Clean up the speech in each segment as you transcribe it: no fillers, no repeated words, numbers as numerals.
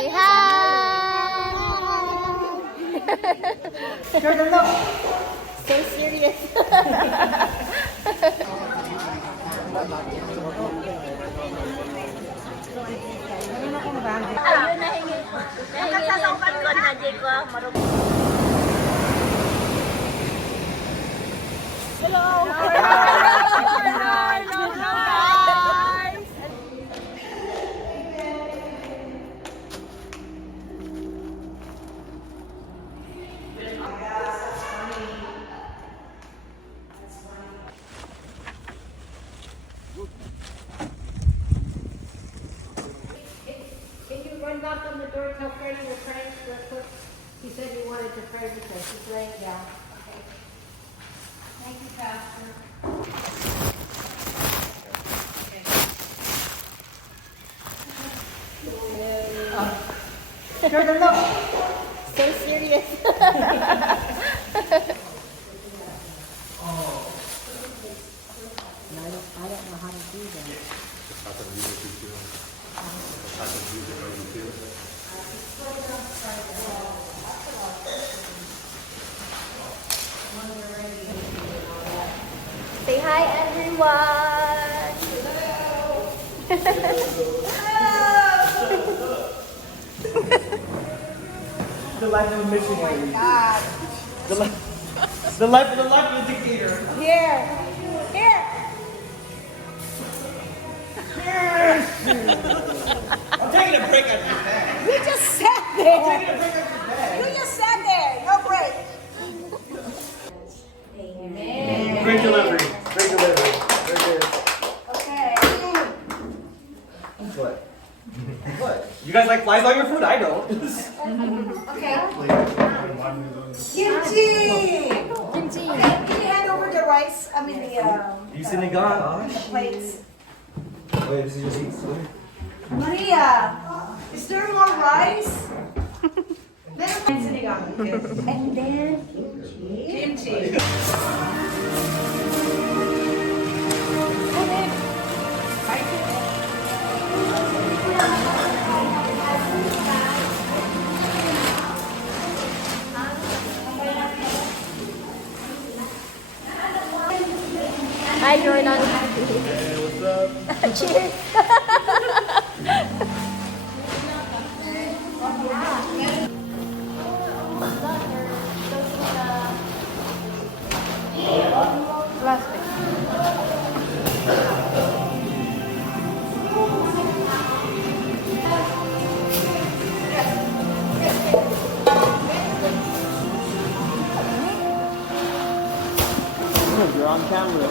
Say hi! Jordan, look! So serious. Ayun, nahingi. Nakasasangkat ko na, Jeko. Hello! Can you run knock on the door, tell Freddie we're praying real quick? He said he wanted to pray with us. He's laying down. Okay. Thank you, Pastor. Jordan, look! So serious. I don't know how to do that. Say hi, everyone. The life of a missionary. The life of a dictator. Here. Here. I'm taking a break after that. You just sat there. You just sat there. No break. Great delivery. Great delivery. Very good. Okay. What? What? You guys like flies on your food? I don't. Okay. Kimchi. Kimchi. Okay, can you hand over the rice? I mean the You sinigang, plates. Wait, this is your seats. Maria, is there more rice? And then kimchi. Hi, Jordan. Hey, what's up? Cheers. You're on camera.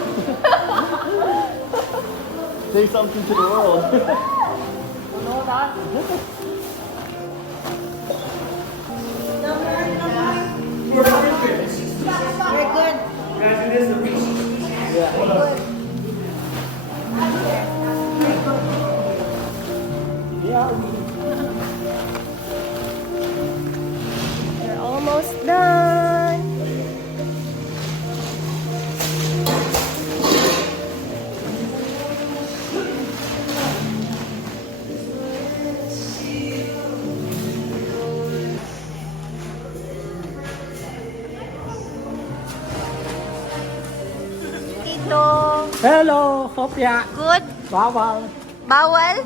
Say something to the world. No, that. Very good. We're almost done. Tito, Hello, Kopya. good? Bawal. Bawal?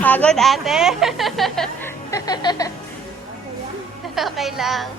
Pagod, ate? Okay lang.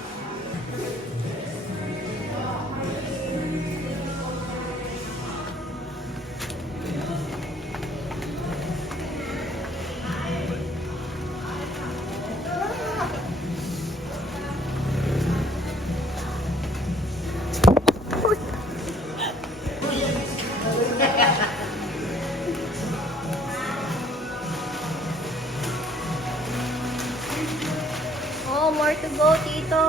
Oh, more to go, Tito.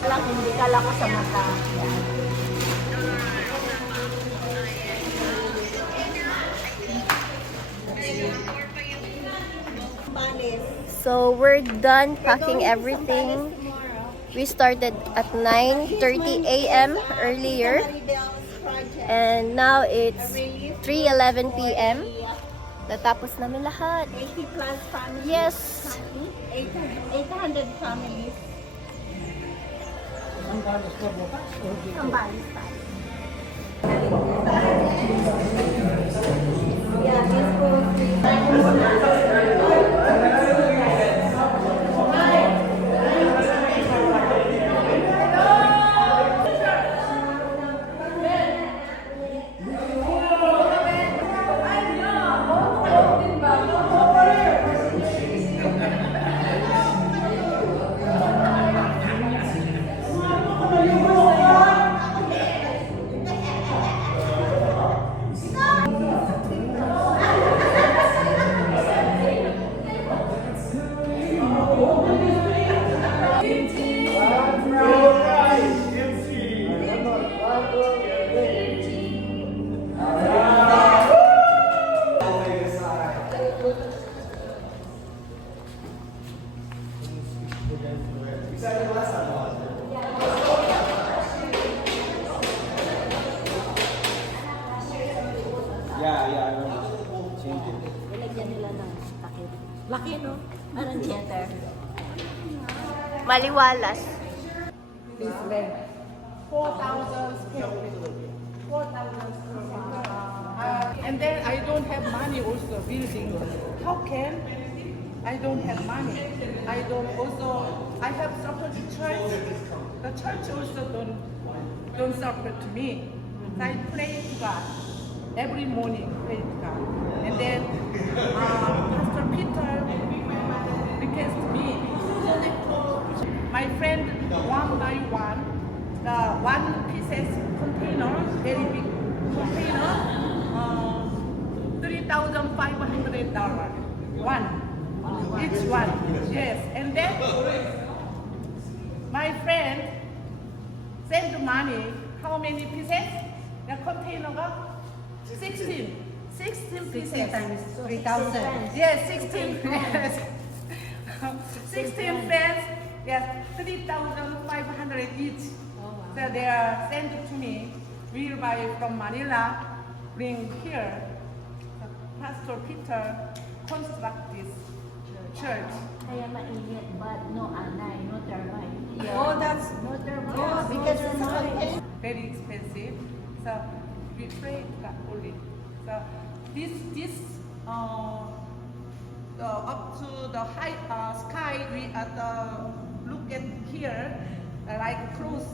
Lang hindi kala ko sa mata. Yan. So we're done packing everything. We started at 9:30 a.m. earlier. And now it's 3:11 p.m. Natapos namin lahat. 80 plus families. Yes. 800 families. Sambales pa. Yeah, this goes nilagyan nila ng takip. Laki, no? Parang theater. Maliwalas. This land. 4,000 square feet. 4,000 square feet. And then I don't have money also building. How can I don't have money? I have support church. The church also don't support to me. So I pray to God every morning. Pray to God, and then Pastor Peter request me. My friend one by one, the one pieces container, very big container. $3,500. One. Each one. Yes. And then my friend sent money. How many pieces? The container got 16. 16 pieces. Times 3,000. Yes, 16 friends. 16 friends. Yes, 3,500 each. So they are sent to me. We'll buy from Manila, bring here. Pastor Peter construct this church. Kaya mainit, but no anay, no turbine. Oh, that's No turbine. Because it's container. very expensive. So we pray to God only. So this up to the high sky, we look at here like cross.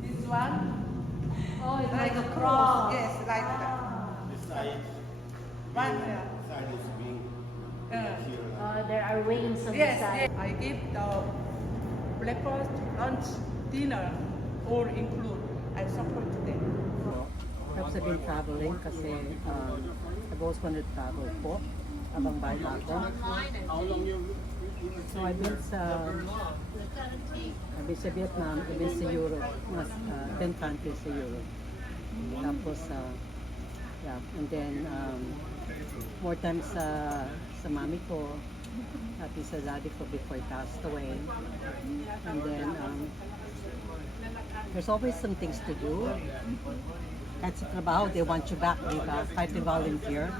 This one Oh, it's like a cross. Yes, like that. One. There are wings on Yes, the side. yes. I give the breakfast, lunch, dinner, all include. I support them. Tapos I've been traveling kasi I've always wanted to travel po habang bata ako. So I've been sa Vietnam, I've been sa Europe, mas 10 countries sa Europe. Tapos yeah, and then more times sa mami ko, pati sa daddy ko before he passed away. And then there's always some things to do. Kahit sa trabaho, they want you back, di ba? Kahit you volunteer.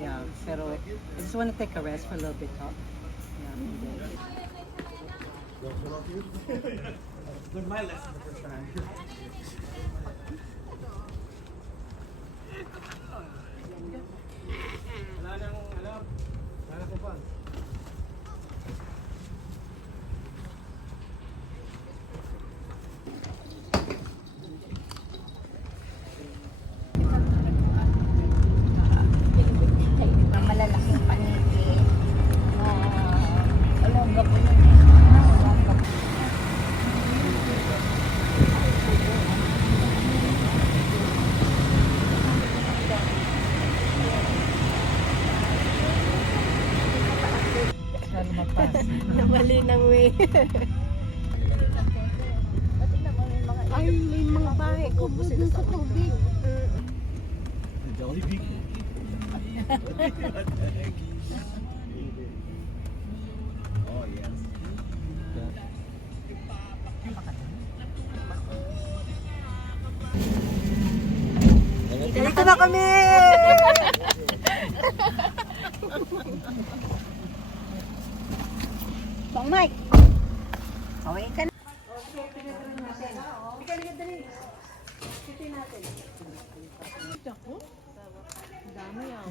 Yeah, pero I just want to take a rest for a little bit, huh? Yeah, and then, Learned my lesson the first time. Wala ko pa. Malalaking paniki. Alam ba po yun? Namali ng way. Ay, may mga bahay ko po sila sa tubig. Jollibee. Oh, yes. Dito na kami! Bang Mike! Okay ka na.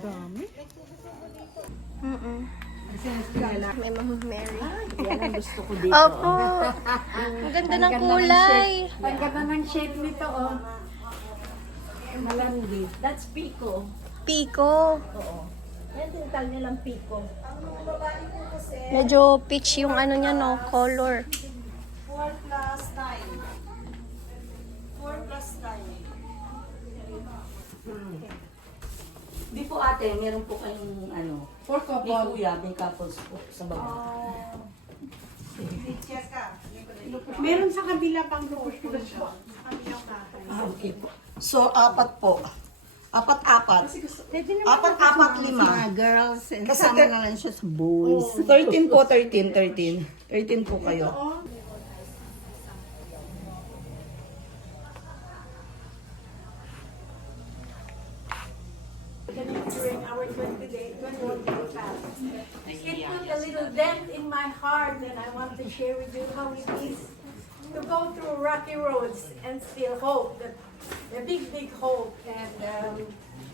Dami. May Mama Mary. Yan ang gusto ko dito. Opo! Ang ganda ng kulay. Ang ganda ng shape nito, oh. Malandi. That's Pico. Pico. Oo. Yan tinatawag nilang Pico. Medyo peach yung ano niya, no? Color. 4 plus 9. 4 plus 9. Di po ate, meron po kayong ano, For may couple. kuya, may couples po sa baba. Meron sa kabila pang doon. Ah, okay po. So, apat po. Apat-apat. Apat-apat, lima. Girls, Kasama na lang siya sa boys. 13 po, 13. 13 po kayo. During our 21 day fast. It put a little dent in my heart, and I want to share with you how it is to go through rocky roads and still hope that the big hope and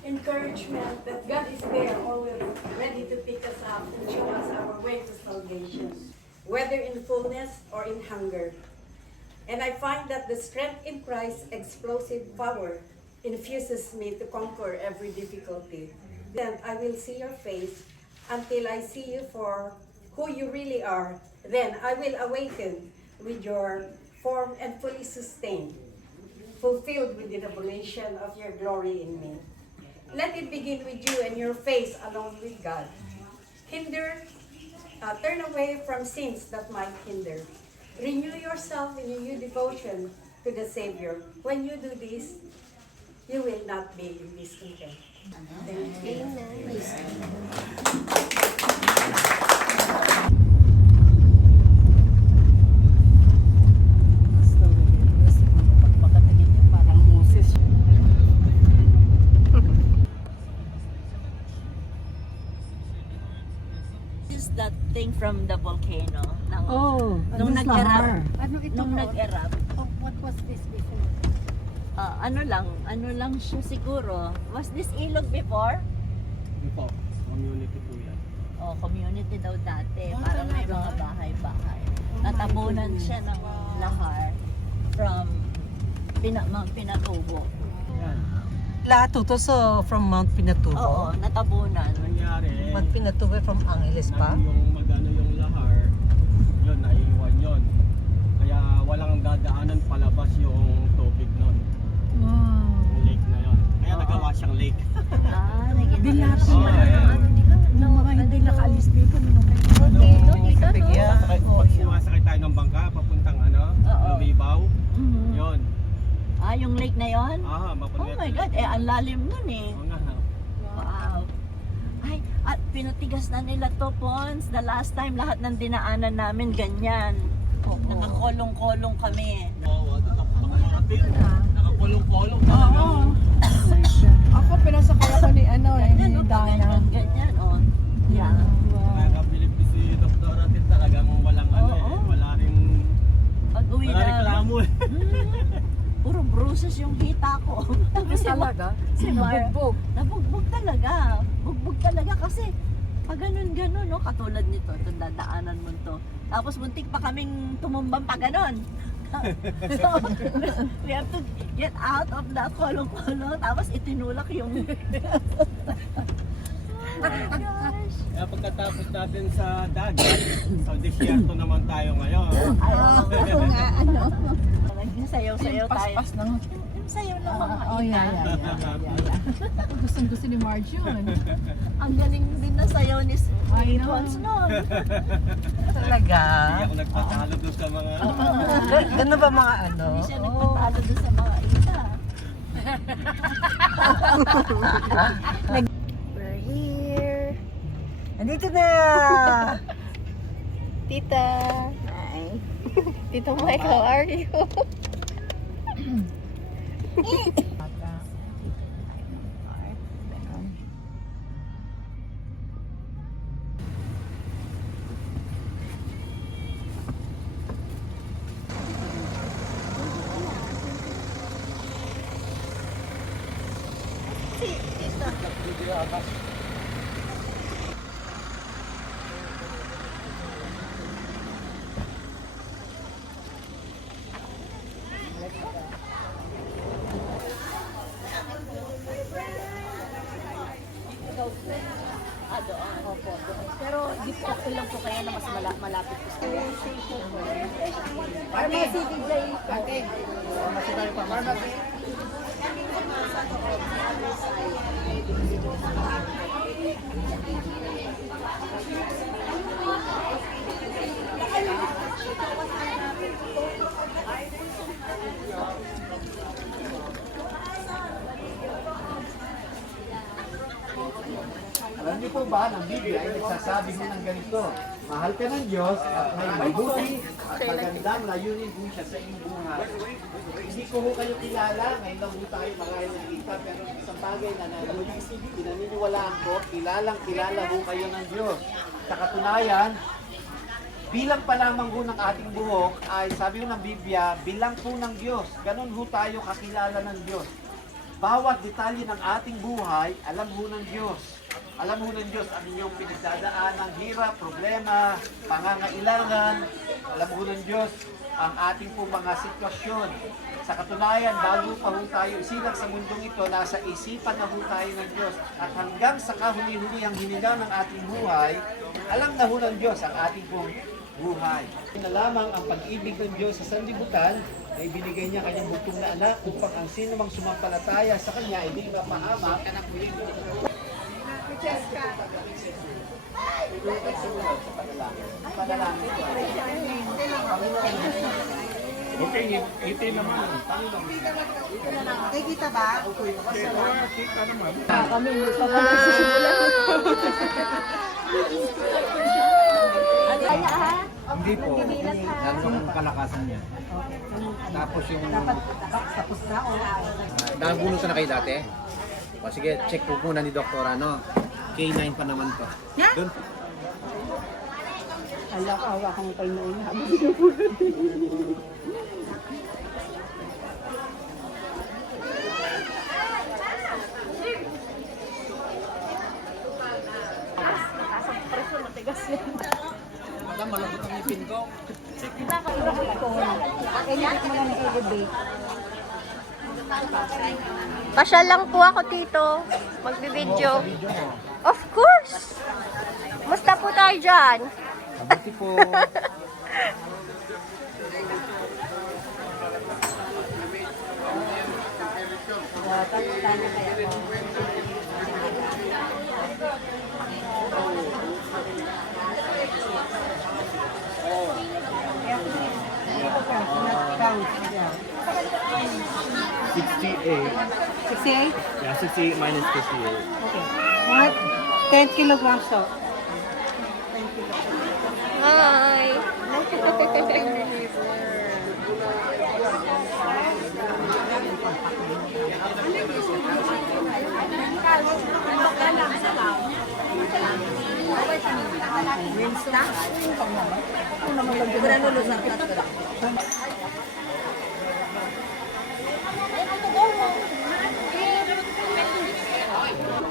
encouragement that God is there, always ready to pick us up and show us our way to salvation, whether in fullness or in hunger. And I find that the strength in Christ's explosive power infuses me to conquer every difficulty. Then I will see your face until I see you for who you really are. Then I will awaken with your form and fully sustained, fulfilled with the revelation of your glory in me. Let it begin with you and your face alone with God. Turn away from sins that might hinder. Renew yourself in your new devotion to the Savior. When you do this, you will not be in discontent. Thank you. Pagpakatingin niya, parang Moses. This is that thing from the volcano. Oh, Nung this nag-erupt. Ano ito? Nung nag-erupt. What was this before? Ano lang siya siguro. Was this ilog before? Before, community po yan. Oh, community daw dati. Parang may mga bahay-bahay. Natabunan siya ng lahar from Mount Pinatubo. Yan. Lahat to from Mount Pinatubo. Oo, natabunan. Nangyari, Mount Pinatubo from Angeles pa? yung magano yung lahar, yun, naiiwan yun. Kaya walang dadaanan palabas yung tubig nun. Yung lake na yun. Kaya nagawa siyang lake. Bilat. Oo, ayan. Ng mga hindi nakaalis dito. Pag sumasakay tayo ng bangka, papuntang Lumibaw, yun. Yung lake na yon? Ah, Oh my God, ang lalim nun eh. Oo nga. Wow. Ay, at pinutigas na nila to, Pons. The last time, lahat ng dinaanan namin ganyan. Nakakolong-kolong kami. Oo, nakakulong-kulong na lang. Ako, pinasakay ako ni Ganyan, ni oh, Dana. ganyan, oh. Yeah. Nakakabilib si Dr. Atin talagang walang wala rin Pag-uwi na. reklamo eh. Puro bruises yung hita ko. Talaga? Si Mar, Nabugbog. nabugbog talaga. Bugbog talaga kasi pag ganun-ganun, no? Katulad nito, itong dadaanan mo to. Tapos muntik pa kaming tumumbang pa ganun. So, we have to get out of that kolong-kolong. Tapos itinulak yung... Oh my gosh. Kaya pagkatapos natin sa dagat, sa disyerto naman tayo ngayon. Ay, oo nga, ano. Nagsayaw-sayaw tayo. Pas-pas ng... Yung sayaw ng mga Oh, ita. Gustong-gusto ni Marge yun. Ang galing din na sayaw ni Pons noon. Talaga? Hindi ako nagpatalo doon sa mga... Gano'n ba mga ano? Hindi siya nagpatalo doon sa mga ita. We're here. Nandito na! Tita. Hi. Tito Mike, how are you? Pero di po okay lang po kaya na mas malapit po sa Pharmacy DJ. Okay. Pharmacy tayo, pharmacy. Alam niyo po ba, ng Biblia ay nagsasabi mo ng ganito, mahal ka ng Diyos at may mabuti at magandang layunin po siya sa iyong buhay. Hindi ko ho kayo kilala, ngayon lang po tayo marahil nakita, pero isang bagay na pinaniniwalaan ko, kilala ho kayo ng Diyos. Sa katunayan, bilang pa lamang ho ng ating buhok ay sabi ho ng Biblia, bilang po ng Diyos. Ganun ho tayo kakilala ng Diyos. Bawat detalye ng ating buhay, alam ho ng Diyos. Alam ho ng Diyos ang inyong pinagdadaan ng hirap, problema, pangangailangan. Alam ho ng Diyos ang ating pong mga sitwasyon. Sa katunayan, bago pa ho tayo isilang sa mundong ito, nasa isipan na ho tayo ng Diyos. At hanggang sa kahuli-huli ang hininga ng ating buhay, alam na ho ng Diyos ang ating pong buhay. Na lamang ang pag-ibig ng Diyos sa sanlibutan na ibinigay niya kanyang bugtong na anak upang ang sino mang sumampalataya sa kanya ay di mapahamak. Okay, ngiti naman. Nakikita ba? Kita naman. Ano kanya ha? Hindi po. Lalo ang kalakasan niya. Tapos yung... Tapos na o? Nagulong sa na kayo dati? O sige, check po muna ni Dr. Ano. K9 pa naman to. Doon. Ala ka, hawa kang kayo noon. Madam, malambot ang ipin ko. Pasyal lang po ako dito. Magbibideo. Of course. Musta po tayo dyan? Mabuti po. Yeah, 68 minus 58. What? 10 kilograms so. Hi.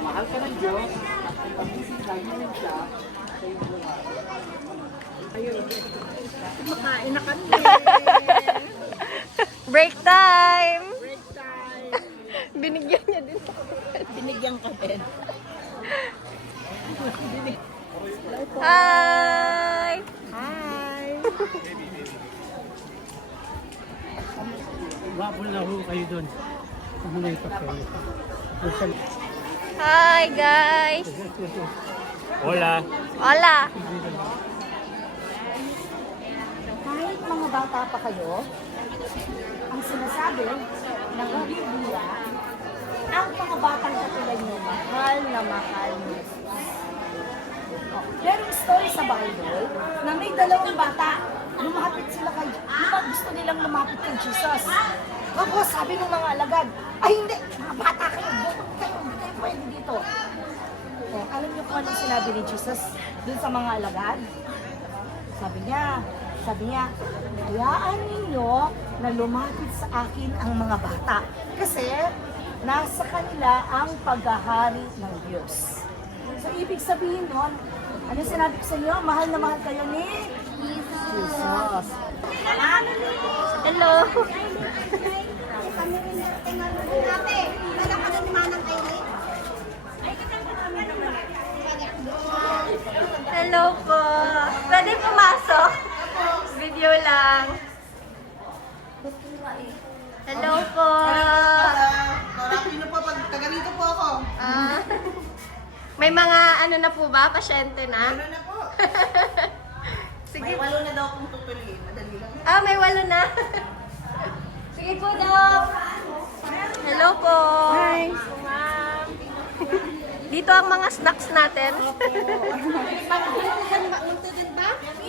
Mahal ka ng Diyos. Pag-isip na yun siya sa iyong buhay. Makain na kami. Break time. Binigyan niya din ako. Binigyan ka din. Hi. Hi. Wapol na ho kayo doon. Hi guys. Hola. Hola. Kahit mga bata pa kayo, ang sinasabi ng Biblia, ang mga batang katulad nyo, mahal na mahal ni Jesus. Merong story sa Bible na may dalawang bata. Lumapit sila kay, gusto nilang lumapit kay Jesus. Tapos sabi ng mga alagad, ay hindi, mga bata kayo, hindi kayo pwede dito. O, alam niyo kung anong sinabi ni Jesus dun sa mga alagad? Sabi niya, hayaan ninyo na lumapit sa akin ang mga bata. Kasi nasa kanila ang paghahari ng Diyos. So, ibig sabihin nun, ano sinabi ko sa inyo? Mahal na mahal kayo ni Jesus. Hello. Hello po. Pwede pumasok? Video lang. Hello po. Rapino po, pag taga rito po ako. Ah, may mga ano na po ba? Pasyente na? Ano na po? Sige. May 8 na daw akong tutuloy. Madali lang. Ah, may 8 na. Sige po, Dok. Hello po. Hi. Ma'am. Dito ang mga snacks natin.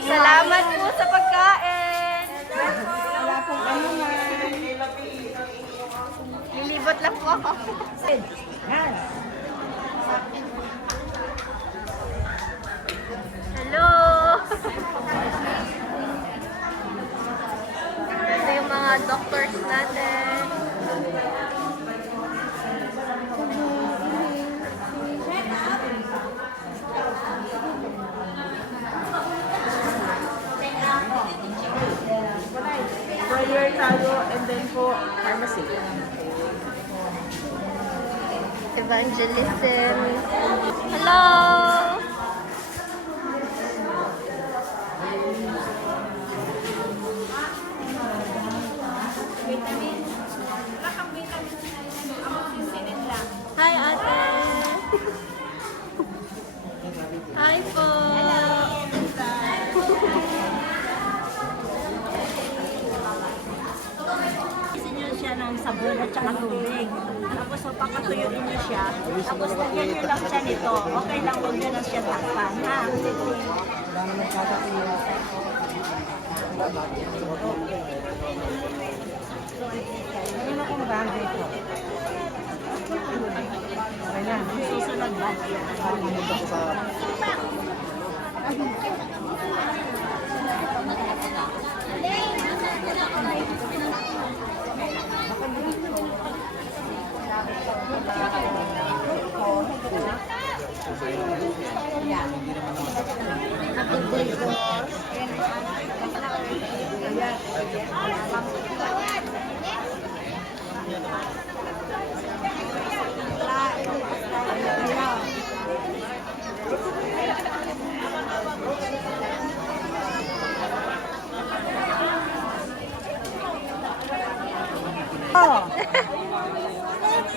Salamat po sa pagkain. Wala pong ano man. Lilibot lang po ako. Yan. Hello. Ito yung mga doctors natin. Prayer tayo and then po pharmacy. Evangelism. Hello. Hi, ate. Hi po. Isin nyo siya ng sabon at saka tubig. Tapos papatuyuin nyo siya. Tapos lagyan nyo lang siya nito. Okay lang, huwag nyo lang siya takpan. Ha? Ano kung bagay ko? Okay na. Susunod ba?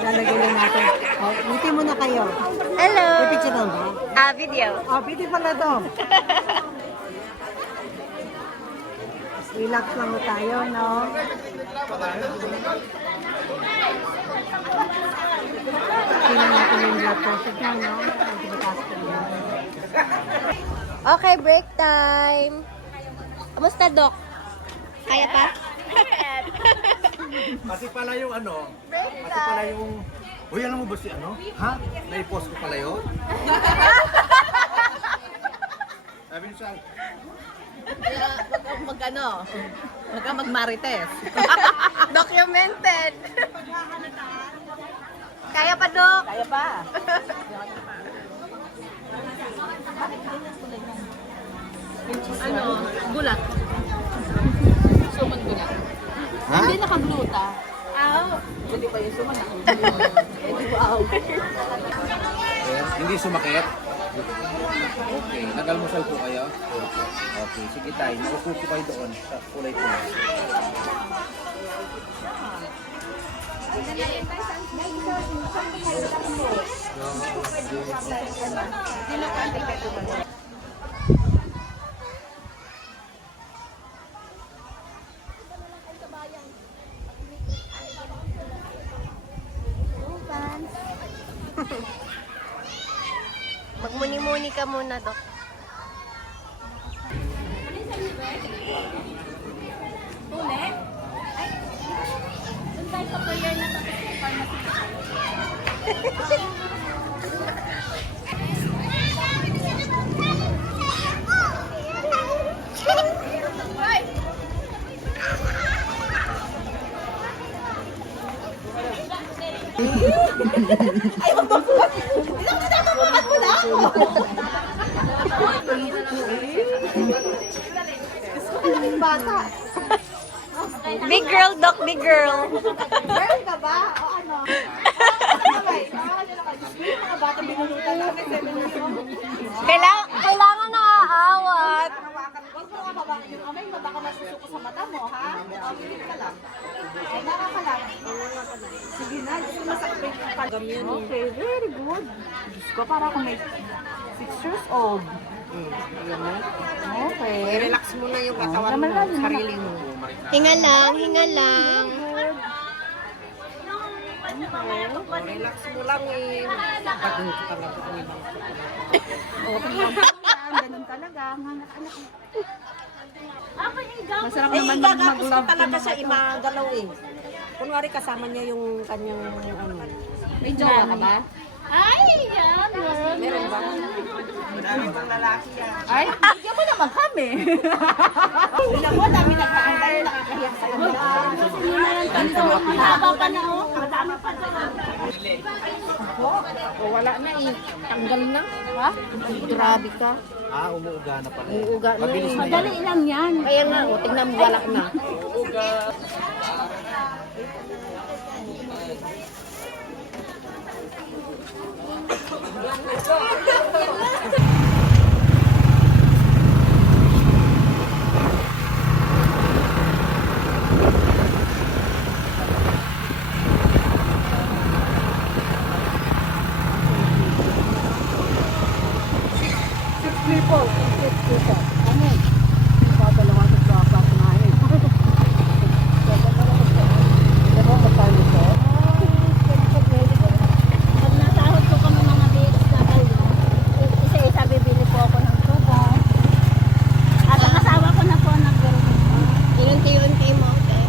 Lalagay lang natin. Oh, ngiti muna kayo. Hello. Picture lang ba? Ah, video. Oh, pwede pala to. Relax lang tayo, no? Tingnan natin yung blood pressure niya, no? Medyo mataas pa rin. Okay, break time. Kamusta, Doc? Kaya pa? Pati pala yung ano, pati pala yung, uy, alam mo ba si ano? Ha? Naipost ko pala yun? Sabi niya siya, Kaya wag kang wag kang magmarites. Documented. Kaya pa, Doc? Kaya pa. Gulat. Suman gulat. ha? Hindi nakagluta. Ow. Hindi pa yung suman nakagluta. Hindi ko aw. Hindi sumakit? Okay, nag-almusal po kayo? Okay, sige tayo, maupo po kayo doon sa kulay po. Magmuni-muni ka muna, Doc. year na tapos yung pharmacy. Big girl, Doc, big girl. Meron ka ba? O ano? Okay, mga bata binunutan namin 7 Kailangan naaawat. Huwag mo nga hawakan yung kamay mo, baka masusuko sa mata mo, ha? Okay ka lang. Ay, ka lang. Sige na, gusto masakit yung pag- Okay, very good. Diyos ko, para akong may 6 years old. Okay. Relax mo na yung katawan mo, sarili mo. Hinga lang, hinga lang. Relax mo lang eh. Pagod ka lang. Ganun talaga. Masarap naman mag-love talaga sa imagalaw eh. Kunwari kasama niya yung kanyang ano. May jowa ka ba? Ay, yan. Meron ba? Ay, bigyan mo naman kami. Alam mo, dami nagkaantay, nakakahiyak sa iyo. Haba pa na oh. Madami pa na. Wala na eh. Tanggal na. Ha? Grabe ka. Umuuga na pala. Uuga na eh. Madali lang yan. Kaya nga, oh, tingnan mo wala na. Pag nasahod ko kami mga dates na kayo, isa-isa bibili po ako ng tubo. At ang asawa ko na po nag-gano'n. Iunti-unti mo, okay?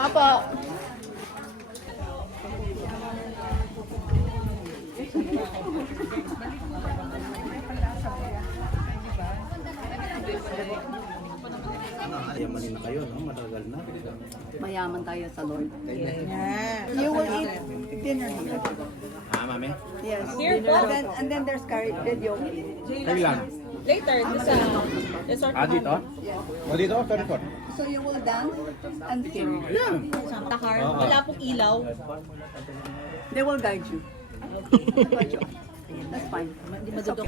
Apo. Yaman na kayo, no? Matagal na. Mayaman tayo sa Lord. You will eat dinner. Mami? Yes. And then there's curry video. Kailan? Later, sa resort. Dito? O dito? Sorry, sorry. So you will dance and sing. Takar. Wala pong ilaw. They will guide you. That's fine. Hindi madudok.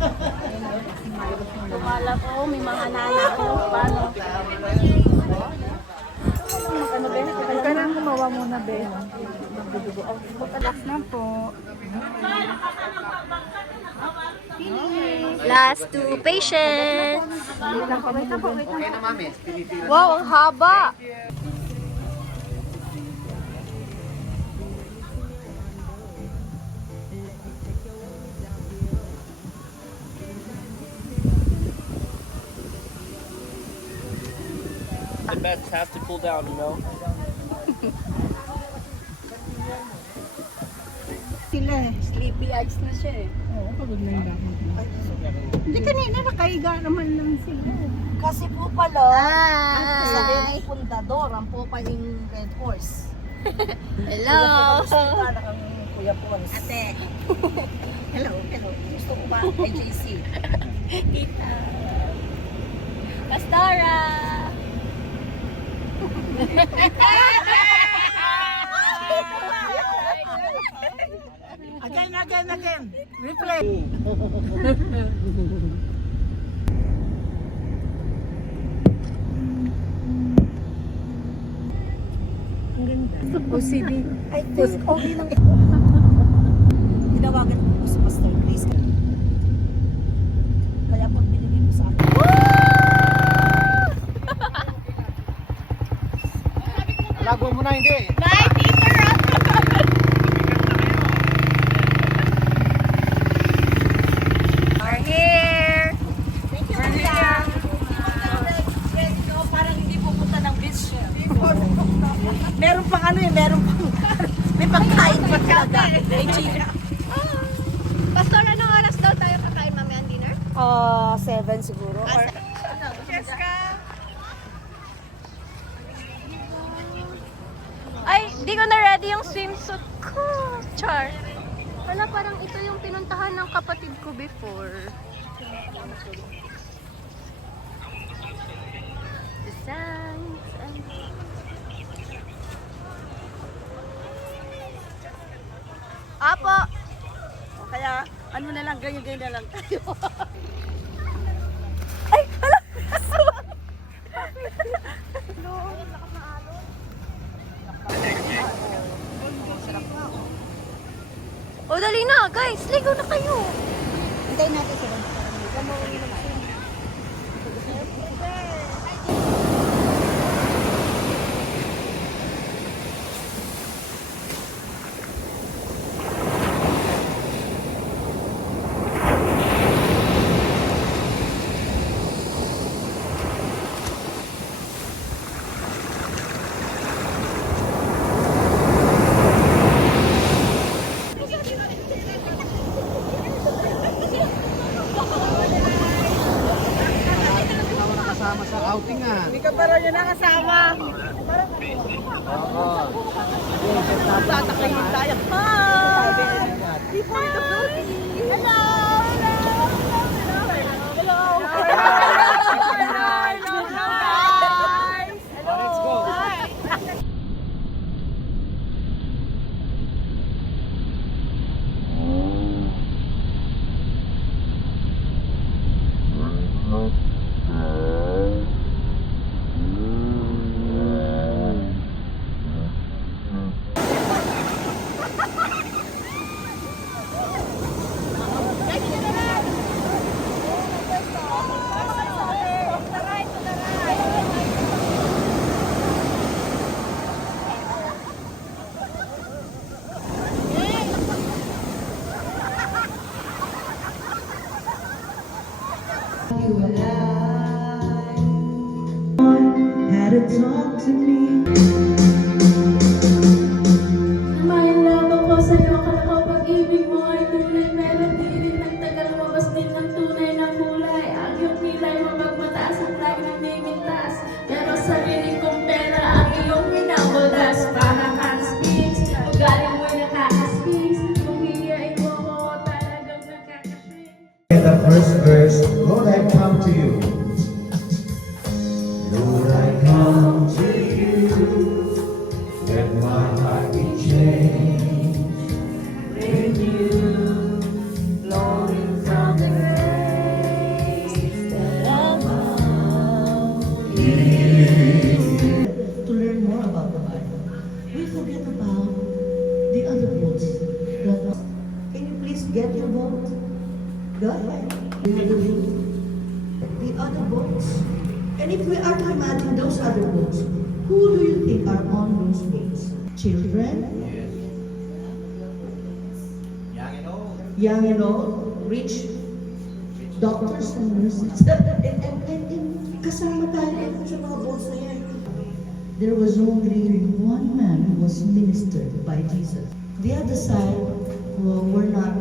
Kumala ko, may mga nana ko. Paano? Kailangan gumawa muna, be. Relax na po. Last two patients. Okay na, mami. Wow, ang haba. The beds have to cool down, you know? Sila eh. Sleepy eyes na siya eh. Hindi kanina nakahiga naman lang sila. Kasi po pala, Hi. sabi ng pundador, ang po pa yung Red Horse. Hello. Para kang Kuya Pons. Ate. Hello. Gusto ko ba? AJC. Tita. Pastora. again. Replay. OCD. I think okay lang. Tinawagan ko sa Pastor Chris. Kaya pag binigay mo sa akin. Lago mo na, hindi. Bye, Peter! We're here! We're here. Parang hindi pupunta ng beach. Meron pang ano eh, meron pang may pagkain pa talaga. May chicken. Pastor, anong oras daw tayo kakain mamaya ang dinner? 7 siguro. Or, Ay, di ko na ready yung swimsuit ko. Char. Wala, parang ito yung pinuntahan ng kapatid ko before. Designs and... Apo! O kaya, ano na lang, ganyan na lang tayo. Ay, hala! O, dali na, guys. Ligo na kayo. Hintayin natin sila. Kasama sa outing ah. Hindi ka pa rin yung nakasama. Oo. Tatakayin tayo. Before the floating. Hello! Let's go. Mahal ako sa'yo, akala ko pag-ibig mo ay tunay, pero di rin nagtagal, lumabas din ng tunay na kulay. Ang iyong kilay mapagmataas at lagi nagmimitas, pero sarili kong pera ang iyong minawalas. Para kang speaks, ugali mo'y nakaka-speaks, kung hihiyain mo ako talagang nakaka-shrink. In the first verse, Lord, I come to you. Lord, I come to you. Let my heart be changed. In you, flowing from the grace that I'm To learn more about the Bible, we forget about the other books. Can you please get your book? Go ahead. The other books. And if we are to imagine those other books, who do you think are on those books? Children? Young and old, rich, doctors and nurses. and kasama tayo sa mga books na yan. There was only one man who was ministered by Jesus. The other side were not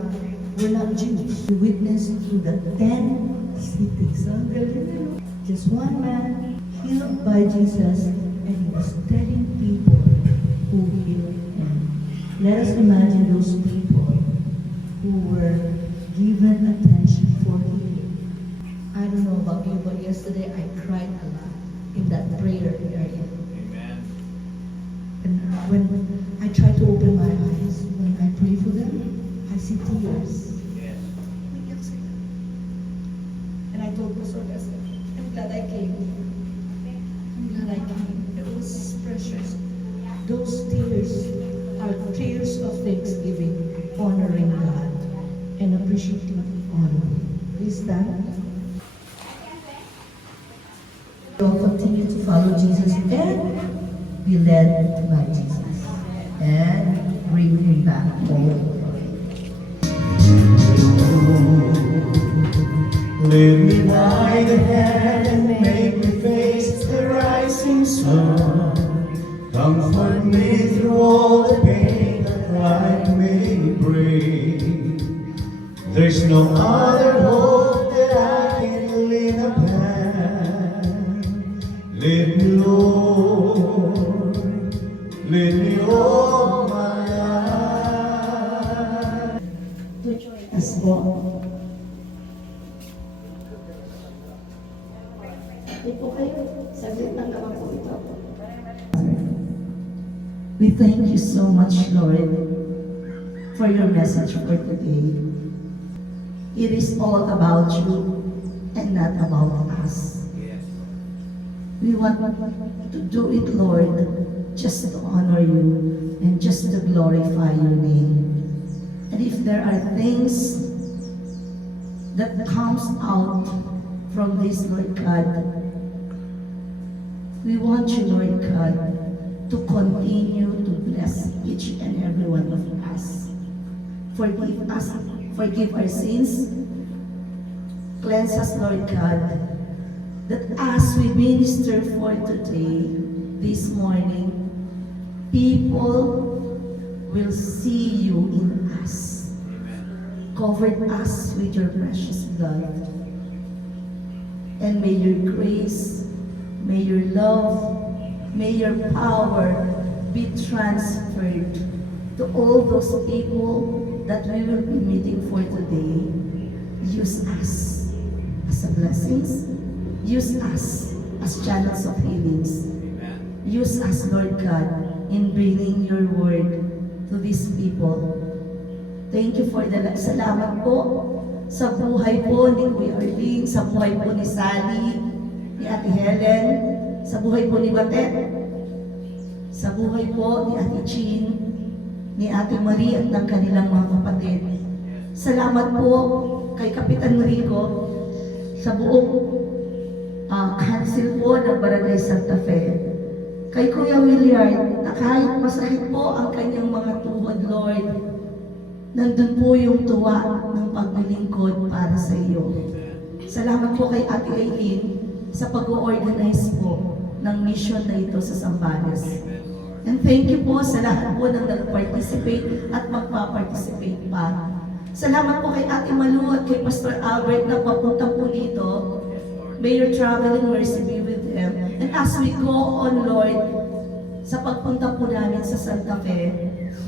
Jews. We witnessed to the 10 cities. Ang galing. Just one man healed by Jesus, and he was telling people who healed him. Let us imagine those people who were given attention for healing. I don't know about you, but yesterday I cried a lot in that prayer area. Amen. And when I try to open my eyes, when I pray for them, I see tears. And I told Pastor Pastor, I'm glad I came. I'm glad I came. It was precious. Those tears are tears of thanksgiving, honoring God, and appreciating honor. Please stand. We'll continue to follow Jesus and be led by Jesus. And bring him back home. Lead me by the hand and make me face the rising sun. Comfort me through all the pain that life may bring. There's no other hope that I can lean upon. Lead me, Lord, lead me all my life. To join us po. Hindi po kayo. Saglit lang naman po ito. We thank you so much, Lord, for your message for today. It is all about you and not about us. We want to do it, Lord, just to honor you and just to glorify your name. And if there are things that comes out from this, Lord God, we want you, Lord God, to continue to bless each and every one of us. Forgive us, forgive our sins, cleanse us, Lord God, that as we minister for today, this morning, people will see you in us. Cover us with your precious blood. And may your grace, may your love, may your power be transferred to all those people that we will be meeting for today. Use us as a blessings. Use us as channels of healings. Use us, Lord God, in bringing your word to these people. Thank you for the salamat po sa buhay po ni Kuya Arlene, sa buhay po ni Sally, ni Ate Helen, sa buhay po ni Batet, sa buhay po ni Ate Jean, ni Ate Marie at ng kanilang mga kapatid. Salamat po kay Kapitan Rico sa buong council po ng Barangay Santa Fe. Kay Kuya Williard, na kahit masakit po ang kanyang mga tuhod, Lord, nandun po yung tuwa ng paglilingkod para sa iyo. Salamat po kay Ate Aileen sa pag-organize po ng mission na ito sa Zambales. And thank you po sa lahat po ng nag-participate at magpa-participate pa. Salamat po kay Ate Malu at kay Pastor Albert na papunta po dito. May your traveling mercy be with them. And as we go on, Lord, sa pagpunta po namin sa Santa Fe,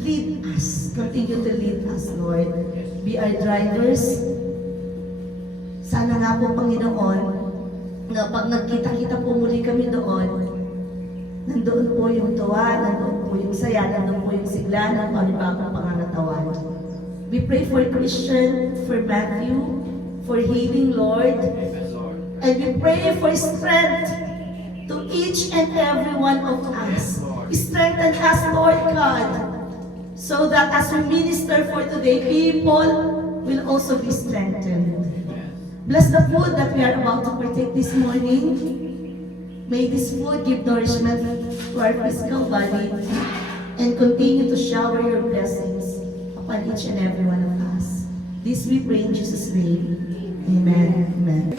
lead us. Continue to lead us, Lord. Be our drivers. Sana nga po, Panginoon, na pag nagkita-kita po muli kami doon, nandoon po yung tuwa, nandoon po yung saya, nandoon po yung sigla ng panibagong pangangatawan. We pray for Christian, for Matthew, for healing, Lord. And we pray for strength to each and every one of us. Strengthen us, Lord God, so that as we minister for today, people will also be strengthened. Bless the food that we are about to partake this morning. May this food give nourishment to our physical body and continue to shower your blessings upon each and every one of us. This we pray in Jesus' name. Amen. Amen.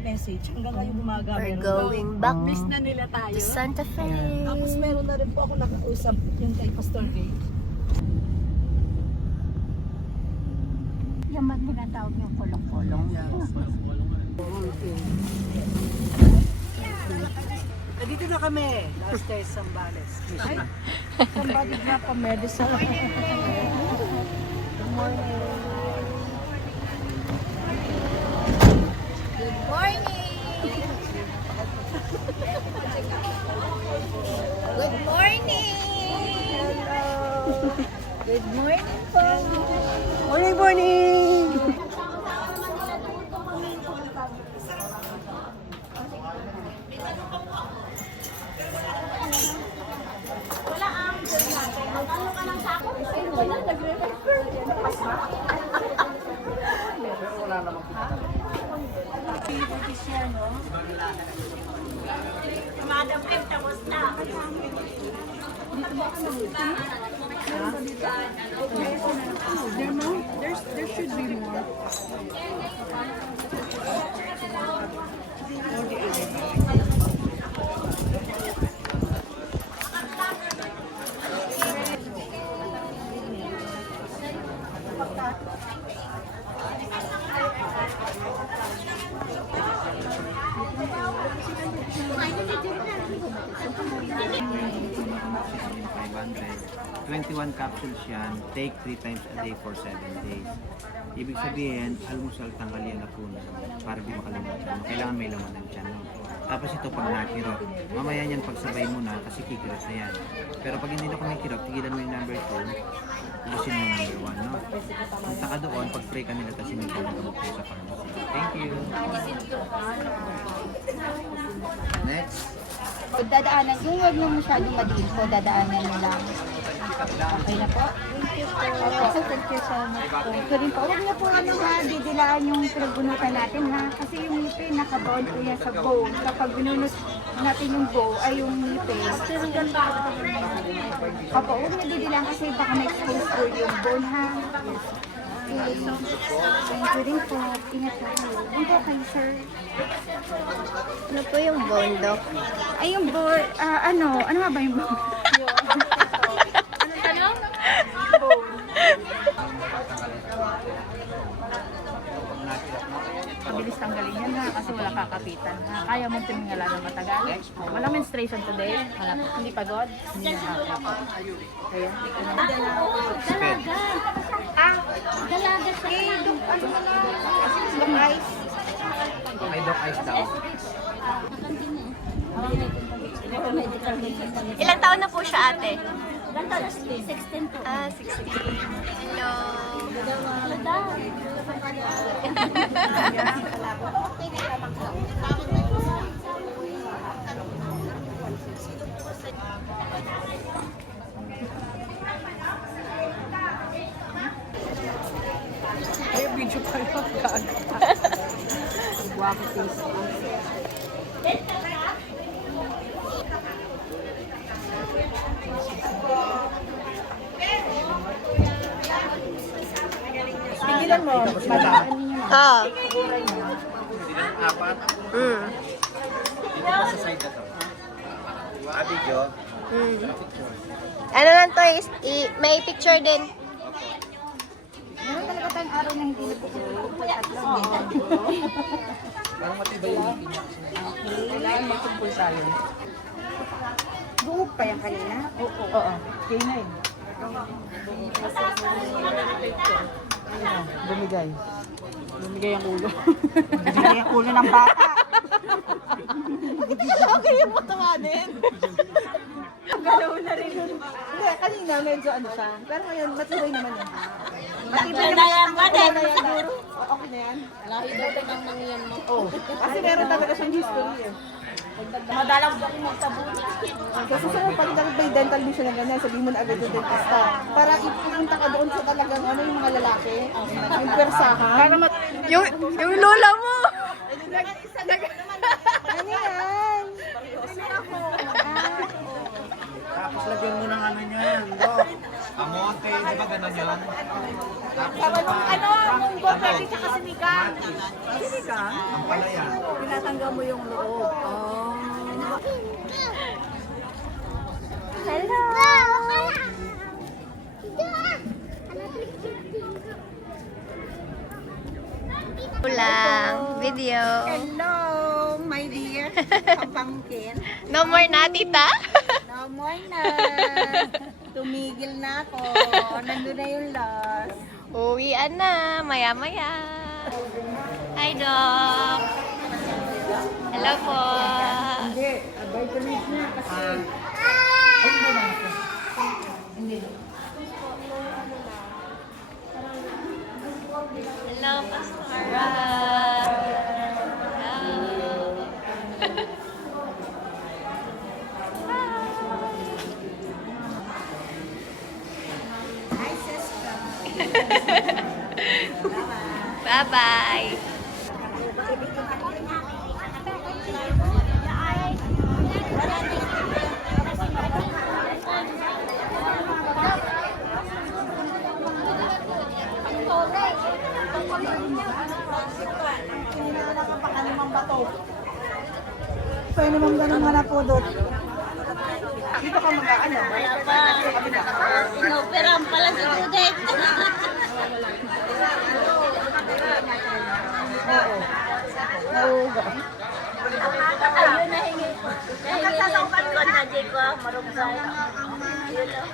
Message. Hanggang ngayon bumaga. We're going back Miss na nila tayo. to Santa Fe. Tapos meron na rin po ako nakausap yung kay Pastor Ray. Yaman mo na tawag yung kulong-kulong. Dito na kami. Last day Zambales. Somebody drop a medicine. Good morning. Good morning. Good morning! Good morning po! Morning, morning! Madam M, tapos na. There should be more. $21 capsules yan, take 3 times a day for 7 days. Ibig sabihin, almusal, tanghalian, hapunan para di makalimutan. Kailangan may laman ng tiyan. No? Tapos ito pag nakirot, mamaya niyan pagsabay mo na kasi kikirot na yan. Pero pag hindi na kung may kirot, tigilan mo yung number 2, ubusin mo yung number 1. No? Punta ka doon, pag-pray ka nila, tapos hindi ka nagamot po sa pharmacy. Thank you! Next! Dadaanan, yung huwag mo masyadong madiin po, dadaanan mo lang. Okay na po? Thank you so much po. Ito rin po, huwag niyo po didilaan yung pinagbunutan natin ha. Kasi yung ngipin, nakabaon po yan sa bowl. Kapag binunot natin yung bowl, ay yung ngipin. Opo, huwag niyo didilaan kasi baka ma-expose po yung bone ha. Okay. Thank you rin po. Ingat po kayo. Punta kayo, sir. Ano po yung bone, Doc? Ay, yung bone, ano nga ba yung bone? Anong tanong? Mabilis tanggalin yan ha, kasi wala kakapitan ha. Kaya mong tumingala ng matagal. Walang menstruation today. Hindi pagod. Hindi na Kaya, Dalaga siya. Eh, ano na lang. Ice. May Doc Ice daw. Ilang taon na po siya, ate? 16 po. Ah, 16. Hello. ay, video kayo agad. Guwapo face. Pigilan mo. Ah. Apat. Dito pa sa side na to. Video. Ano lang to, may picture din. Meron talaga tayong araw na hindi nagpupunta. Parang matibay yung ngipin niya. Kailangan magkumpul tayo. Buhok pa yan kanina? Oo. K9. Bumigay. Bumigay ang ulo. Bumigay ang ulo ng bata. Okay yung matawanin. Galaw na rin. Hindi, kanina medyo ano siya. Pero ngayon, matibay naman yan. Matibay naman yan. Okay na yan siguro. Okay na yan. Nakikita ng nangiyan mo. Oo. Kasi meron talaga siyang history eh. Madalang ba kung magtabon? Kasi sa pag may dental vision na ganyan, sabihin mo na agad yung dentista. Para ipunta ka doon sa talagang ano yung mga lalaki. Yung persahan. Para Yung lola mo! ano yan? Tapos lagyan mo ng ano niyan, Doc. Kamote, di ba gano'n yan? Tapos Munggo, pwede siya kasi sinigang. Sinigang? ang palaya. Tinatanggal mo yung loob. Hello! Ulang, video. Hello, my dear. Kapangkin. No more na, tita? No more na. Tumigil na ako. Nandun na yung last. Uwian na, maya-maya. Hi, Doc. Hello po. Hindi, Hello, Pastora. Bye-bye. Pwede mong ganun nga na po doon. Dito ka mag-ano? Wala pa. Inoperahan pala si Dudet. Nauga. Ayun, nahingi ng ko na di ko marugay. Yun lang.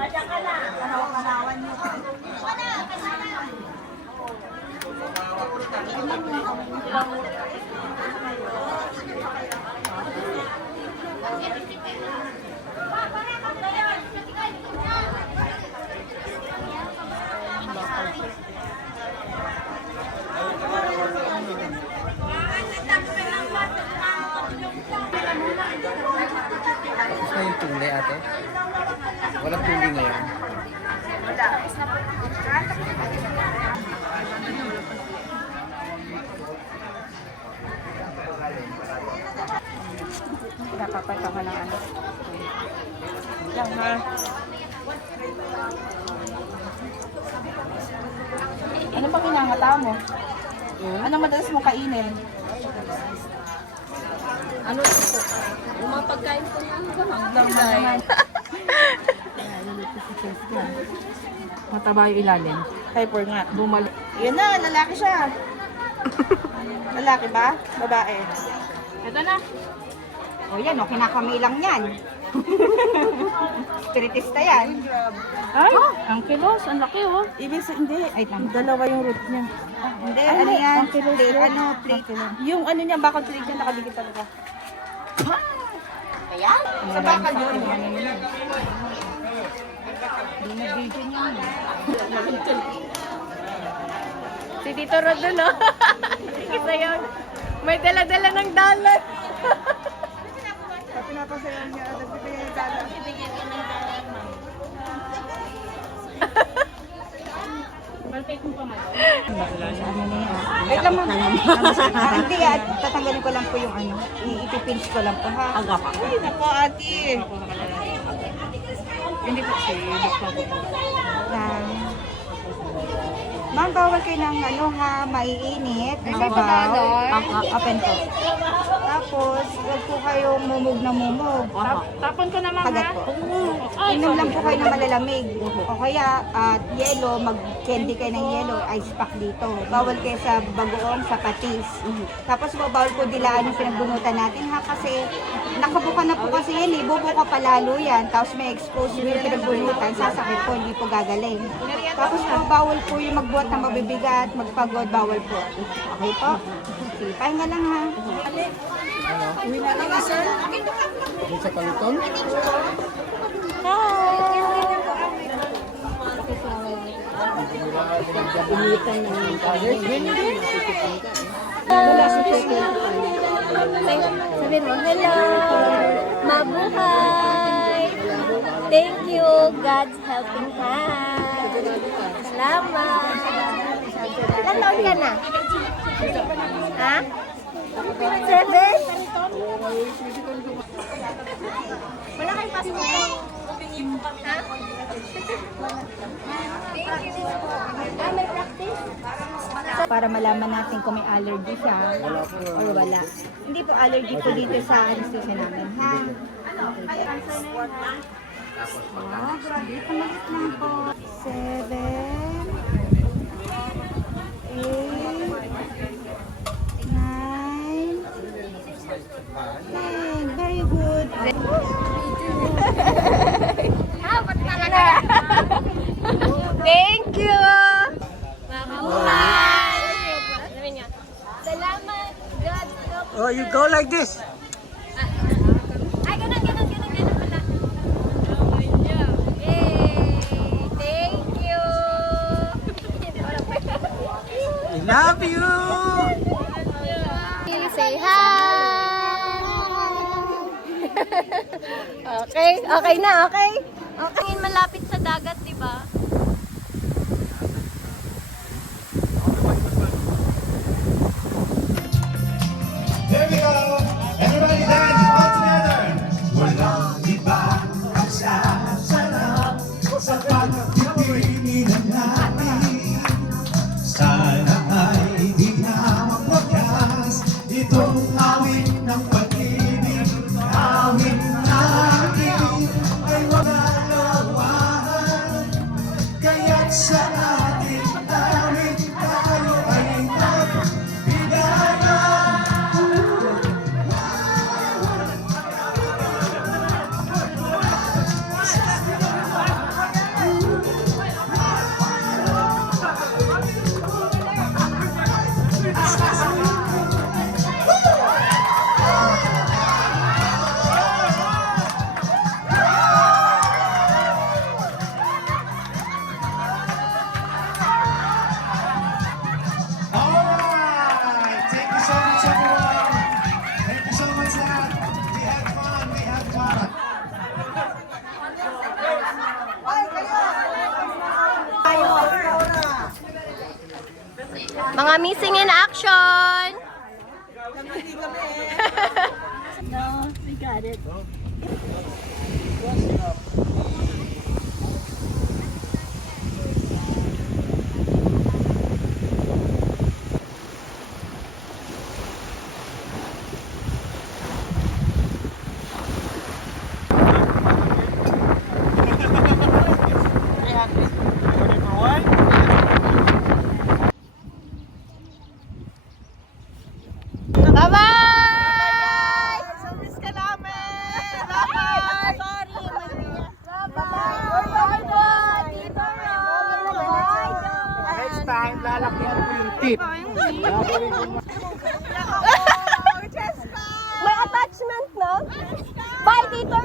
Aja ka na. Kanawan niyo. Gusto yung tuli ate? Walang tuli ngayon. Napapata ka ng ano. Yan ha. Ano ba kinangata mo? Ano madalas mo kainin? Ano ito po? Yung mga pagkain ko na Lang. Mataba yung ilalim. Hyper nga. Bumalik. Yan na, lalaki siya. Lalaki ba? Babae. Ito na. O yan, o, kinakamilang yan. Spiritista yan. Ay, ang kilos. Ang laki oh. Ibig hindi. Ay, dalawa yung root niya. Hindi, ano yan? Plate, ano, plate. Yung ano niya, bakal plate niya nakadikit talaga. Ayan. Sa bakal yun. Si Tito Rod doon, no? Isa yun. May dala-dala ng dalat. Pinapasayaw niya. Nagbibigay yung dala. Wait lang ma'am. Hindi, tatanggalin ko lang po yung ano. Ipipinch ko lang po ha. Ay, nako ate. Hindi po siya. Ma'am, bawal kayo ng ano ha, maiinit, mababaw. Open po. Tapos, huwag po kayong mumog na mumog. Tapon ko naman Kagat po. Inom lang po kayo ng malalamig. O kaya, yelo, mag-candy kayo ng yelo, ice pack dito. Bawal kayo sa bagoong, sa patis. Tapos, bawal po dilaan yung pinagbunutan natin ha, kasi nakabuka na po kasi yan eh. Bubuka pa lalo yan. Tapos may expose yung pinagbunutan, sasakit po, hindi po gagaling. Tapos po, bawal po yung magbuhat na mabibigat, magpagod, bawal po. Okay po? Sige, pahinga lang ha. Doon sa Paluton? Sabihin mo, hello! Mabuhay! Thank you, God's helping hand. Salamat! Ilan taon ka na? Ha? 7? Wala kayong passport? Ha? May practice? Para malaman natin kung may allergy siya or wala. Hindi po allergy po dito sa anesthesia namin, ha? Grabe, kumalit lang po. 7, 8, 9. Very good. Ah, ba't talaga? Thank you! Mabuhay! Salamat! God help. Oh, you go like this. Ay, ganun pala. Yay! Thank you! I love you. Say hi! Okay na, okay? Okay, malapit sa dagat, di ba? Here we go! Everybody dance all together! Walang iba ang sasarap sa pagtitirinan natin. Sana ay di na magwakas itong awit ng pag-ibig. Awit natin ay walang lawahan. Kaya't sa ating awit tayo ay magbigayan. Alright, thank you so much everyone. Thank you so much Dad. We had fun, we had fun. Mga missing in action! No, we got it. Bye-bye! Service ka namin! Bye-bye! Sorry, Maria. Bye-bye! Next time, lalakyan ko yung tip. May attachment, no? Bye, Tito